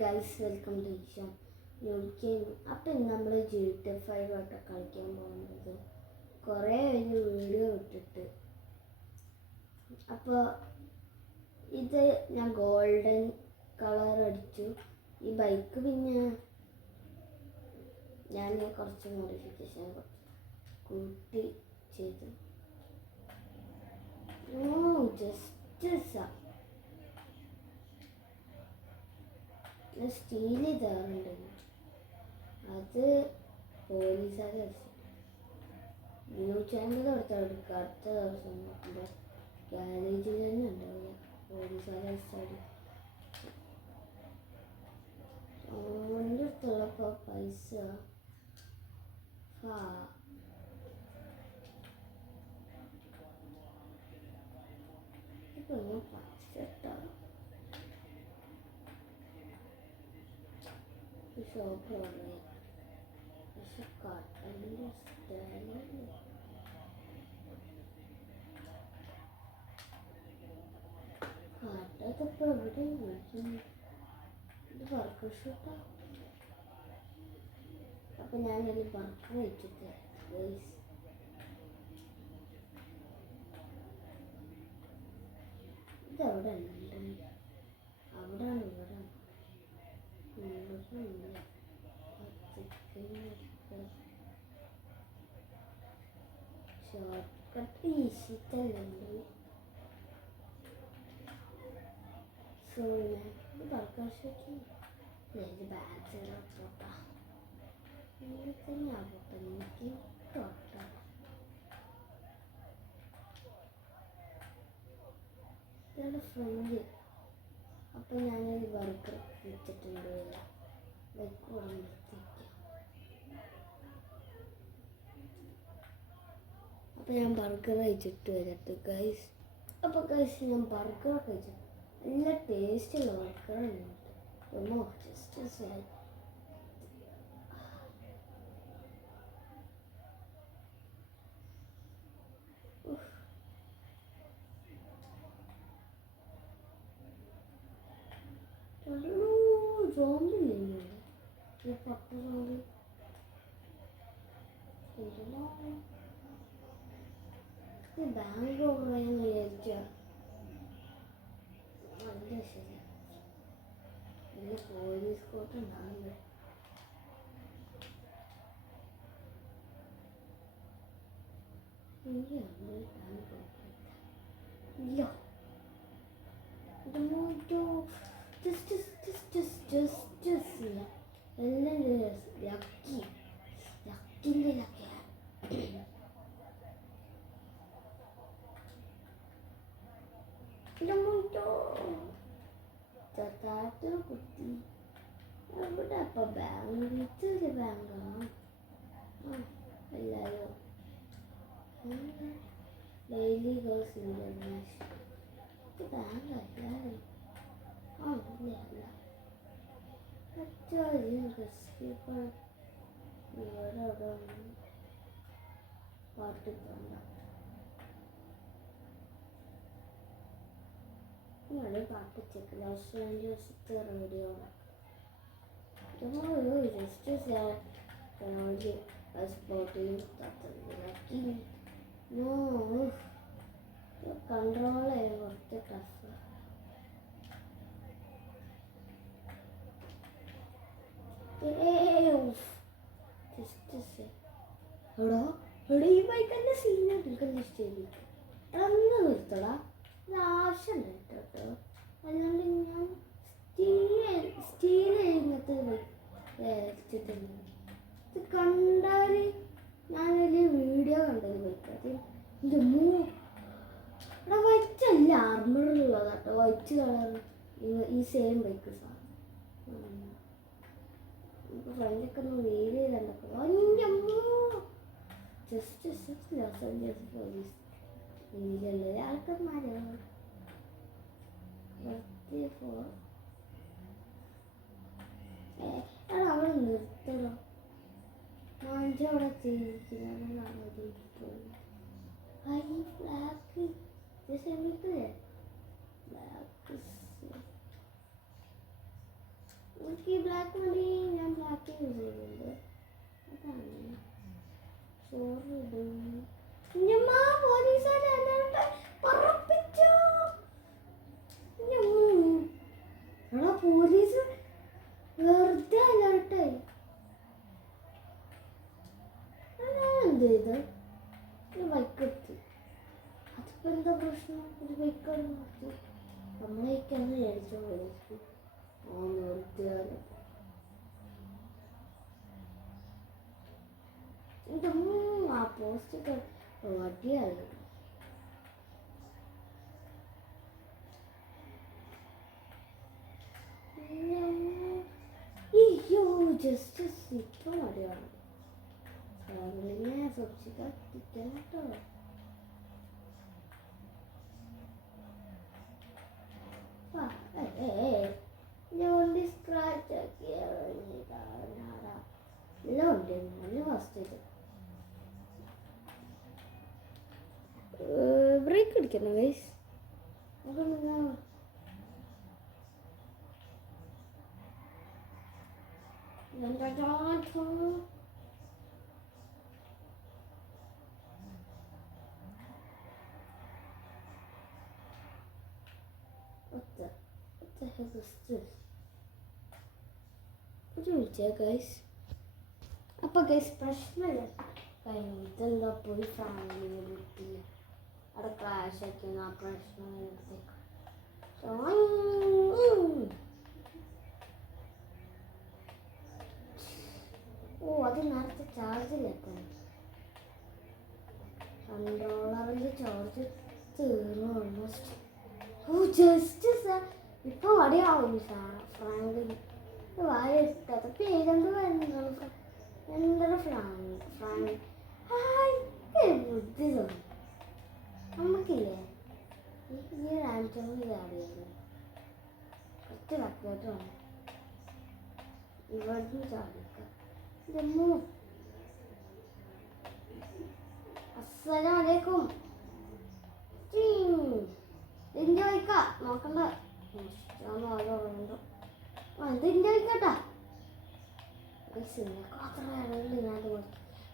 Guys, welcome to Isho അപ്പം നമ്മൾ GTA 5 ആയിട്ട് കളിക്കാൻ പോകുന്നത്. കുറേ ഒരു വീഡിയോ ഇട്ടിട്ട്. അപ്പോൾ ഇത് ഞാൻ ഗോൾഡൻ കളർ അടിച്ചു. ഈ ബൈക്ക് പിന്നെ ഞാൻ കുറച്ച് മോഡിഫിക്കേഷൻ കൂട്ടി ചെയ്തു. ജസ്റ്റ് സ്റ്റീൽ ചെയ്താറുണ്ട്. അത് പോലീസുകാരെ ന്യൂസ് ചാനൽ എടുക്കുക. അടുത്ത ദിവസം നോക്കുമ്പോൾ ഗാരേജിൽ തന്നെ ഉണ്ടാവില്ല. പോലീസുകാരെ ഓൻ്റെ അടുത്തുള്ളപ്പോൾ പൈസ ഷോപ്പ് പറയാം. പക്ഷെ കട്ടലിൻ്റെ കാട്ടത്തിപ്പോൾ എവിടെ വിളിക്കുന്നു? ഇത് ബർഗർ ഷോപ്പാണ്. അപ്പം ഞാനൊരു ബർഗർ വെച്ചിട്ട് ഇതെവിടെ ഉണ്ട്? അവിടെയാണ് ഇവിടെ ഷോർട്ട്കട്ട് ഈസിത്തല്ലുണ്ട്. സോ ഇത് ബർഗർ ഷോപ്പ് ബാഗ് തൊട്ട ഇങ്ങനെ തന്നെ ആവട്ടെ. എനിക്ക് തൊട്ട ഇതാണ് ഫ്രണ്ട്. അപ്പം ഞാനൊരു ബർഗർ വെച്ചിട്ടുണ്ട്. അപ്പം ഞാൻ ബർഗർ കഴിച്ചിട്ട് വരട്ടെ ഗൈസ്. അപ്പോൾ ഗൈസ്, ഞാൻ ബർഗർ കഴിച്ചു. നല്ല ടേസ്റ്റുള്ള ബർഗറാണ്. ജസ്റ്റ് സോമ്പില്ലേ പട്ട സോമ്പി ബാങ്ക് ഓവറായെന്ന് വിചാരിച്ച നല്ല ശരി. വലിയ പോലീസ് കോട്ട് ഉണ്ടാവില്ല. ഇല്ല കുത്തി അവിടെ. അപ്പം ബാങ്ക് ഇതൊരു ബാങ്കാണ്. എല്ലാവരും ഡെയിലി ഗേൾസ് ഇന്റർനാഷണൽ ഇത് ബാങ്ക് എല്ലാവരും അല്ല പാട്ട് പാട്ട് check Los Angeles radio just control ചെയ്യാൻ കുറച്ച് ടഫ്. ഈ ബൈക്കൻ്റെ സീനായിട്ട് ശരി അന്ന് നിർത്തടാ. ഇത് ആവശ്യമുണ്ട് കേട്ടോ. അല്ലാണ്ട് ഞാൻ സ്റ്റീൽ ഇങ്ങനത്തെ വെച്ചിട്ടുണ്ട്. ഇത് കണ്ടാൽ ഞാനൊരു വീഡിയോ കണ്ടത് ബൈക്ക്. അത് എൻ്റെ ഇവിടെ വൈറ്റല്ല ആർമറുള്ളതാട്ടോ. വൈറ്റ് കളർ ഈ സെയിം ബൈക്ക് ഫ്രണ്ടൊക്കെ ഒന്ന് വെയിൽ ചെയ്തപ്പോൾ ജസ്റ്റ് ലോസ് ഏഞ്ചൽസ് പോലീസ് ഇന്ത്യയിലെ ആൾക്കാർമാരോ അവിടെ നിർത്തണോ? മാഞ്ചവിടെ ചെയ്തിരിക്കുന്നതാണ്. ബ്ലാക്ക് ബ്ലാക്ക് എനിക്ക് ബ്ലാക്ക് മതി, ഞാൻ ബ്ലാക്ക് യൂസ് ചെയ്യുന്നുണ്ട്. അതാണ് ചോറ് ഇടും. പോലീസുകാരെ പറപ്പിച്ചു. പോലീസ് വെറുതെ അലർട്ടായി. എന്ത് ചെയ്ത് ബൈക്ക് എത്തി. അതിപ്പോ എന്താ പ്രശ്നം? ഒരു ബൈക്ക് നിർത്തി നമ്മളേക്കാന്ന് വിചാരിച്ചോ. നിർത്തിയാലും ആ പോസ്റ്റ് വടിയായി. അയ്യോ ജസ്റ്റ് ഇപ്പം വടിയാണ്. ഫാമിലിനെ സൂക്ഷിക്കാതിരിക്കണം കേട്ടോ. ഞാൻ സ്ക്രാച്ച് ആക്കിയ എല്ലാം ഉണ്ട്. നല്ല ഫസ്റ്റ് ബ്രേക്ക് അടിക്കണം ഗൈസ്. ഗൈസ് അപ്പൊ ഗൈസ് പ്രശ്നമില്ല. ഇതെന്താ പോയി ഫാമിലിനെ വിട്ടില്ല. അവിടെ ക്രാഷ് ആക്കിയാണ് ആ പ്രശ്നം. അത് നേരത്തെ ചാർജിലെത്താൻ കൺട്രോളറിൽ ചാർജ് തീർന്നു ഓൾമോസ്റ്റ്. ജസ്റ്റ് ഇപ്പൊ വടിയാവും ഫ്രാങ്കിന് വായിട്ടത് പേരെന്ത് വരുന്നതാണ്. എന്തൊരു ഫ്രാങ്ക് ബുദ്ധി തോന്നി നമുക്കില്ലേ. ഈ ആഴ്ചകളിൽ ചാടിയത് ഒറ്റ കക്കോട്ട് വേണം. ഇവിടുന്ന് ചാടിക്ക. അസ്സലാമലൈക്കും. ഇതിൻ്റെ വയ്ക്ക നോക്കണ്ട. ഇതിൻ്റെ വയ്ക്കട്ടാ.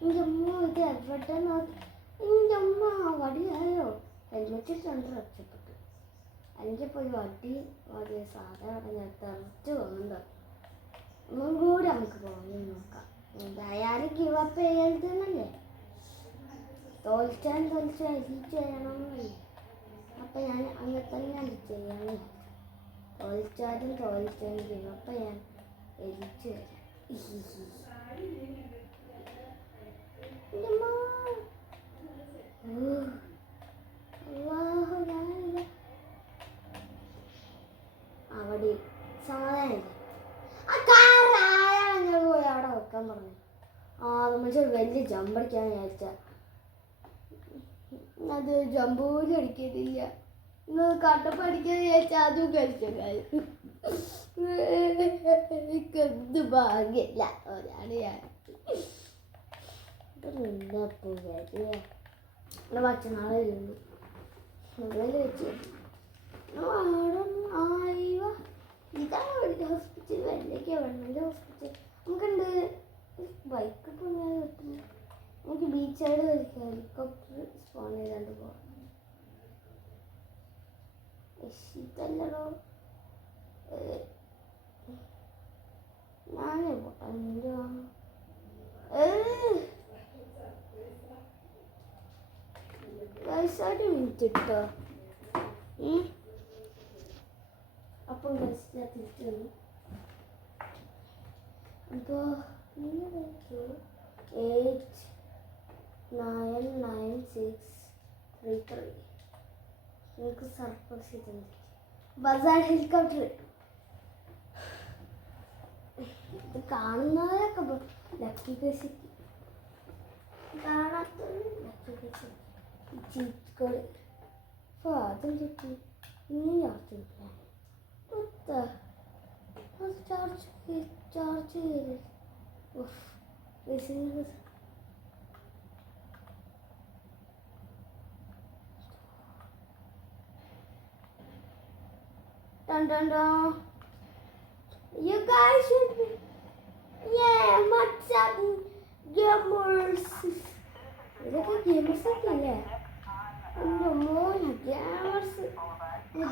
എൻ്റെ അമ്മ ഇത് എവിടെ നോക്കി. എൻ്റെ അമ്മ വടിയായോ. ഹെൽമെറ്റ് ഇട്ടുണ്ട് രക്ഷപ്പെട്ടു. അല്ലെങ്കിൽ ഇപ്പോൾ ഒരു വടി സാധാരണ ഞാൻ തെറിച്ച് വന്നുണ്ടോ. ഒന്നും കൂടി നമുക്ക് പോയി നോക്കാം. എന്തായാലും ഗിവ് അപ്പ് ചെയ്യരുതെന്നല്ലേ. തോൽച്ചാൽ എഡിറ്റ് ചെയ്യണമെന്നല്ലേ. അപ്പം ഞാൻ അങ്ങനെ തന്നെ എഡിറ്റ് ചെയ്യാന്ന്. തോൽച്ചാലും ഗിവ് അപ്പ് ഞാൻ എഡിറ്റ് ചെയ്യാം. അവിടെ സമാധാനം പോയി അവിടെ വെക്കാൻ പറഞ്ഞു. നമ്മൾ വലിയ ജമ്പടിക്കാൻ വിചാരിച്ച അത് ജമ്പ് പോലും അടിക്കുന്നില്ല. കട്ടപ്പ് അടിക്കാൻ വിചാരിച്ചാൽ അതും കളിച്ച കാര്യം. എനിക്കെന്ത് ഭാഗ്യമില്ല. ഒരാണ് ഞാൻ മറ്റന്നാളെ വരുന്നു. മൊബൈൽ വെച്ച് ഇതാണ് വലിയ ഹോസ്പിറ്റൽ. വലിയ ഗവൺമെൻറ് ഹോസ്പിറ്റൽ. നമുക്കുണ്ട് ബൈക്ക് പോയാൽ കിട്ടുന്നു. നമുക്ക് ബീച്ച് സൈഡ് ഹെലികോപ്റ്റർ സ്പോൺ ചെയ്താണ്ട് പോകാം. ഇതല്ലടോ ഞാനേ പോട്ടെ. എൻ്റെ വയസ്സായിട്ട് മിനിറ്റ് ഇട്ടോ. അപ്പം തിരിച്ചു വന്നു. അപ്പോൾ 899633 നിങ്ങൾക്ക് സർപ്രൈസ് ചെയ്തിട്ടുണ്ട്. ബസാർ ഹെലികോപ്റ്റർ ഇത് കാണുന്നവരൊക്കെ ലക്കി കേസ് കാണാത്ത ലക്കി കേസ് ചീറ്റുകള്. അപ്പോൾ അതും ചുറ്റി ഇനി ചാർജ് ചെയ്ത് You guys should be. Yeah, what's up, gamers? ഇതൊക്കെ ഗെയിമേഴ്സ് ഒക്കെ അല്ലേ? എൻ്റെ മോനെ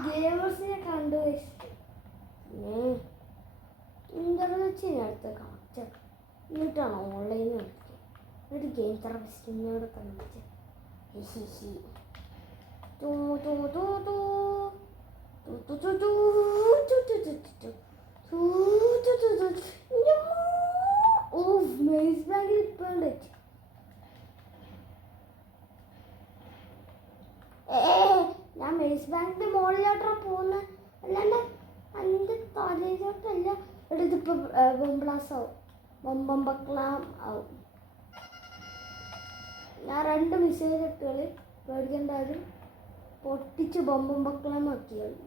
ഗെയിമേഴ്സിനെ കണ്ടു ഇന്റർനെറ്റിന് അടുത്ത് കണക്റ്റ് എന്നിട്ടാണ് ഓൺലൈനിൽ കളിക്കുക. ഒരു ഗെയിം തെറപ്പിസ്റ്റിനോട് കണ്ടിട്ട് ഞാൻ മേസ് ബാങ്കിന്റെ മുകളിലോട്ടാണ് പോകുന്നത്. അല്ലാണ്ട് അതിൻ്റെ തലയിലോട്ടല്ല. ഇതിപ്പോ ബംബ്ലാസ് ആവും, ബംബക്ലാം ആവും. ഞാൻ 2 മിസൈൽ ഇട്ടുകൾ പേടിക്കേണ്ടാലും പൊട്ടിച്ച് ബംബക്ലാം ആക്കിയാണ്.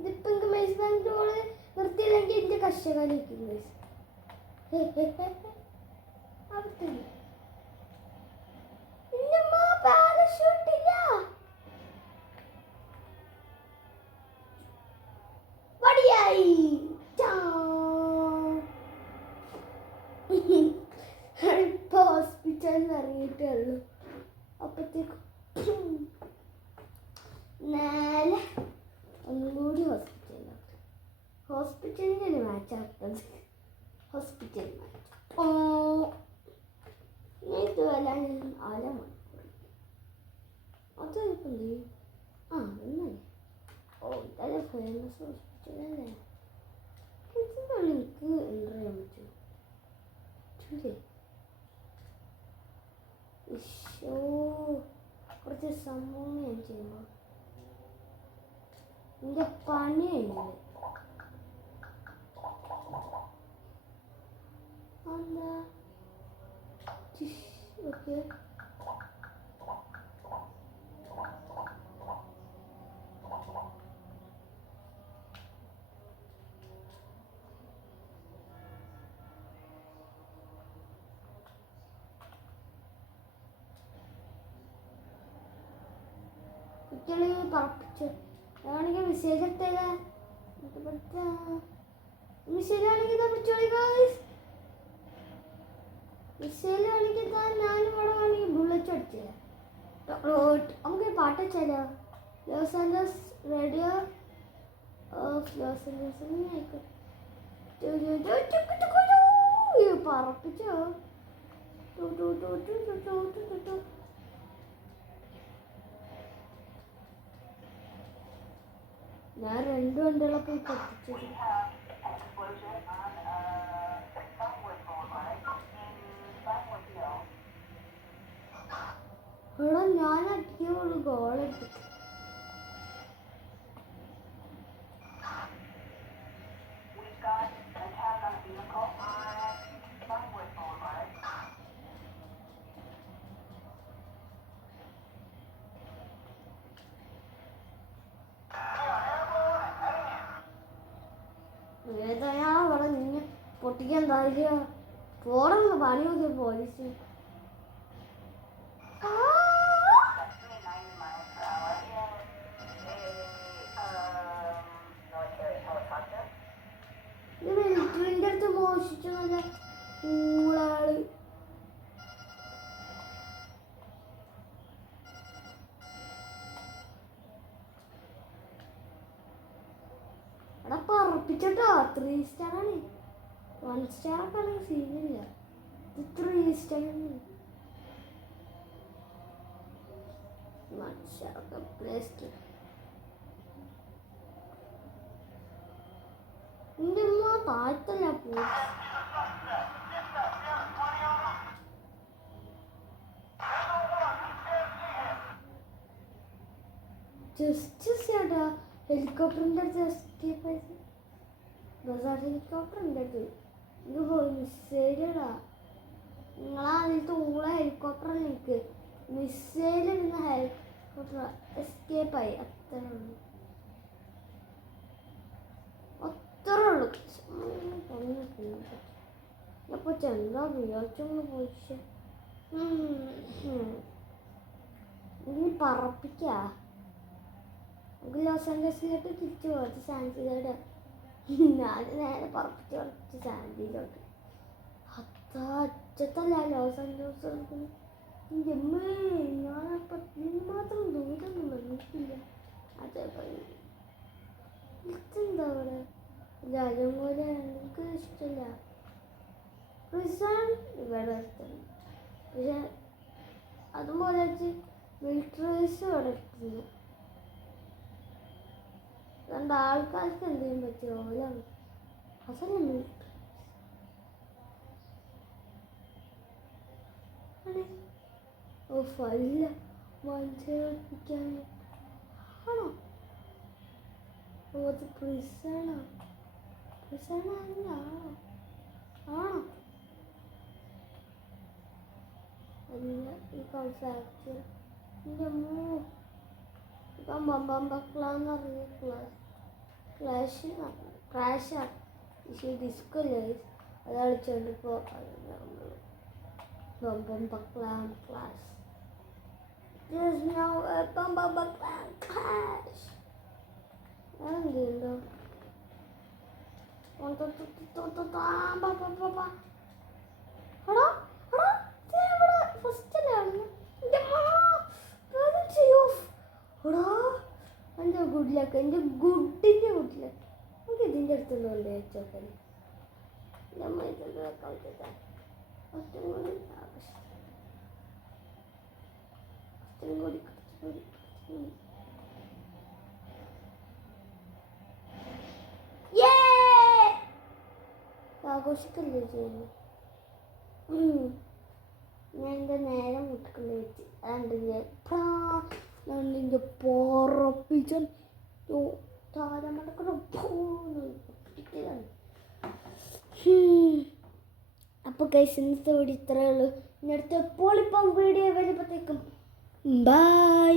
ഇതിപ്പോ എനിക്ക് മേസ് ബാങ്കിന്റെ മുകളിൽ നിർത്തിയില്ലെങ്കിൽ എന്റെ കർഷകരിക്കും അവിടുത്തെ പാരഷൂട്ടില്ല. വടിയായി ഇപ്പൊ ഹോസ്പിറ്റലിൽ ഇറങ്ങിയിട്ടേ ഉള്ളൂ. അപ്പത്തേക്കും നേരെ ഒന്നുകൂടി ഹോസ്പിറ്റലിൻ്റെ ഒരു മാച്ച് ആക്കുന്നത്. ഹോസ്പിറ്റൽ മാച്ച് ഇതുവല്ല ആല മണിക്കൂർ അതൊക്കെ ഒന്നല്ലേ. ഓ ഇതല്ലേ ഫേമസ് ഹോസ്പിറ്റലല്ലേ. ഇതിനുള്ള എനിക്ക് എൻ്റർ ചെയ്യാൻ പറ്റുമോ? ഇഷോ കുറച്ച് സംഭവം ഞാൻ ചെയ്യുമ്പോൾ എൻ്റെ പണി കഴിഞ്ഞില്ലേ. എന്താ ഓക്കെ കുട്ടികളെ പറപ്പിച്ചു ആണെങ്കിൽ മെസ്സേജ് എടുത്തല്ല മെസ്സേജാണെങ്കിൽ മിസൈലാണെങ്കിൽ ഞാനും ഇവിടെ വേണമെങ്കിൽ ബുള്ളറ്റ് അടിച്ചില്ല. നമുക്ക് പാട്ട് വെച്ചാലോ? Los Santos radio of Los Santos പറപ്പിച്ചോ. ഞാൻ 2 വണ്ടികളെ പോയി കത്തിച്ചത്. എടാ ഞാൻ അടിക്കുള്ളൂ ഗോളെടുത്തു. ഏതായാ അവിടെ നിന്ന് പൊട്ടിക്കാൻ താല്പര്യ പോറന്ന് പണി നോക്കിയ പോലീസ്. മിലിറ്ററിന്റെ അടുത്ത് മോഷിച്ചു നല്ല കൂളാള്. അവിടെ പറപ്പിച്ചോട്ടോ. 3 സ്റ്റാറാണ്. 1 സ്റ്റാറൊക്കെ ആണെങ്കിൽ സീനില്ല. ഇത് 3 സ്റ്റാറാണ്. മനുഷ്യർക്ക് പ്ലേസ്റ്റ് എൻ്റെ ഉമ്മ താഴ്ത്തല്ല പോ. ജസ്റ്റ് ചേട്ടാ ഹെലികോപ്റ്ററിൻ്റെ ജസ്റ്റ് ബസാർ ഹെലികോപ്റ്റർ ഉണ്ട്. ഇത് പോയി മിസ്സൈലടാ. നിങ്ങളാദ്യത്തെ ഊളെ ഹെലികോപ്റ്റർ എനിക്ക് മിസൈൽ ഇരുന്ന ഹെലികോപ്റ്റർ എസ്കേപ്പായി. അത്രേ ഉള്ളൂ. അപ്പോൾ ചെന്താ വിചാരിച്ചൊന്ന് പോയിച്ച് ഇനി പറപ്പിക്ക. നമുക്ക് ലോസ് ആഞ്ചലസിലോട്ട് തിരിച്ചു പോകത്ത് സാൻഡിയിലോട്ട്. ഞാൻ നേരെ പറപ്പിച്ച് കുറച്ച് സാൻഡിയിലോട്ട്. അറ്റത്തല്ല ലോസ് ആഞ്ചലസ്. ജമ്മേ ഞാനപ്പം ഇതിന് മാത്രം ദൂരമൊന്നും വന്നിട്ടില്ല. അതേപോലെ ഇതെന്താ അവിടെ രാജ്യം പോലെ എനിക്ക് ഇഷ്ടമില്ല. പ്രിസൺ ഇവിടെ ഇഷ്ടമാണ്. പക്ഷെ അതുപോലെ മിലിറ്ററീസ് അവിടെ ഇഷ്ടമില്ല. രണ്ട് ആൾക്കാർക്ക് എന്തെങ്കിലും പറ്റിയ ഓലാണ് അതല്ല മിലിറ്ററി. അല്ല മനസ്സിലാക്കാൻ ആണോ? അത് പ്രിസണോ? പ്രിസണല്ല ആണോ? അല്ല ഈ ഫാക്ടർ എൻ്റെ അമ്മോ. ഇപ്പം ബക്ലാന്ന് പറഞ്ഞ ക്രാഷാണ്. പക്ഷേ ഡിസ്കല്ലേ അത് കളിച്ചോണ്ടിപ്പോൾ ബക്ലാൻ class. There's now a buklan clash. എന്തുണ്ടോ എൻ്റെ ഗുഡിലൊക്കെ എൻ്റെ ഗുഡിൻ്റെ ഗുഡിലൊക്കെ നമുക്ക് ഇതിൻ്റെ അടുത്തുള്ളതുകൊണ്ട് വെച്ചോക്കെ നമ്മൾ ഇതിൻ്റെ അക്കൗണ്ട് ഒറ്റം കൂടി ആഘോഷിക്കല്ലേ ചെയ്യുന്നു. ഞാൻ എൻ്റെ നേരം മുട്ടിക്കൊണ്ട് വെച്ച് അതിൻ്റെ പൊറപ്പിച്ചാൽ താരമടക്കണം. അപ്പോൾ ഗൈസ് ഇന്നത്തെ വീഡിയോ ഇത്രയേ ഉള്ളൂ. ഇനി അടുത്ത എപ്പോൾ ഇപ്പം വീഡിയോ വരുമ്പോഴത്തേക്കും ബൈ.